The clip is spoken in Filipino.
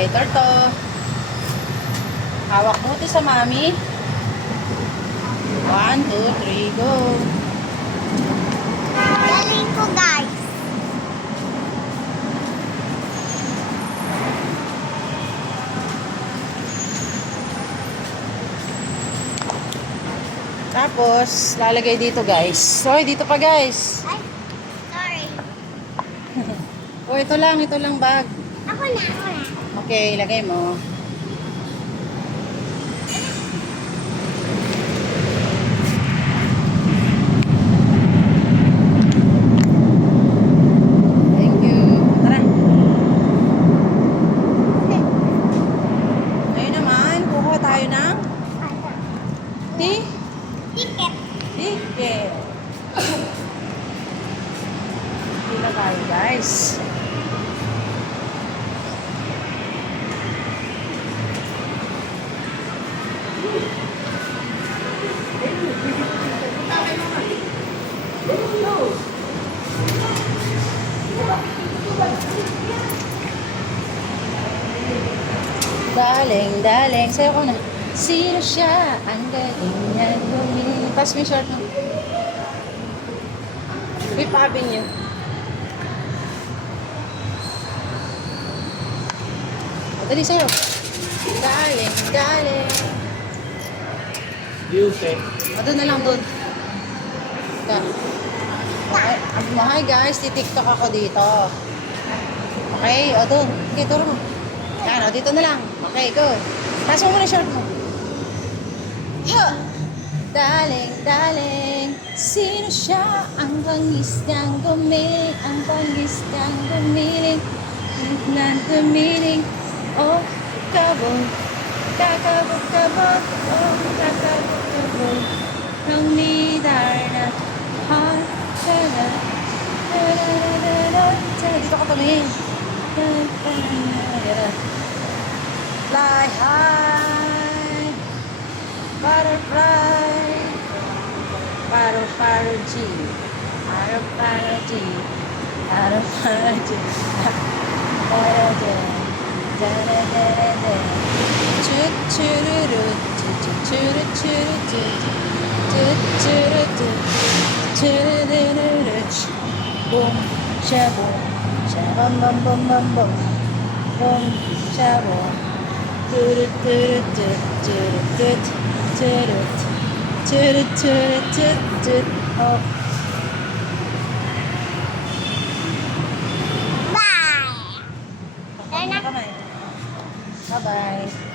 Later to. Hawak buti sa mami. 1, 2, 3, go. Galing ko, guys. Tapos, lalagay dito guys. Hoy, dito pa guys. Ay, sorry. Oh, ito lang bag. Ako na. Okay, ilagay mo. Thank you. Tara. Ngayon naman, kukuha tayo ng Ticket. ticket. Pila tayo guys. Daling, sayo ko na. Sino siya? Ang galing niya gumili. Pass me short mo. Fifth Avenue. O, dali sayo. Daling. O, doon na lang, doon. Okay. Hi guys, titiktok ako dito. Okay, o doon. Okay, turo mo. Yan, o, dito na lang. Okay, go. Pass mo muna short mo. Daling, sino siya? Ang bangis niyang gumiling, gumiling. Oh, kabog, kakabog, oh, kakabog, ng midar na heart, dito ka tumingin. Fly high, butterfly, G, boom, shaboom, shabam bum bum bum bum, boom, shaboom. Oh. Bye. Bye-bye.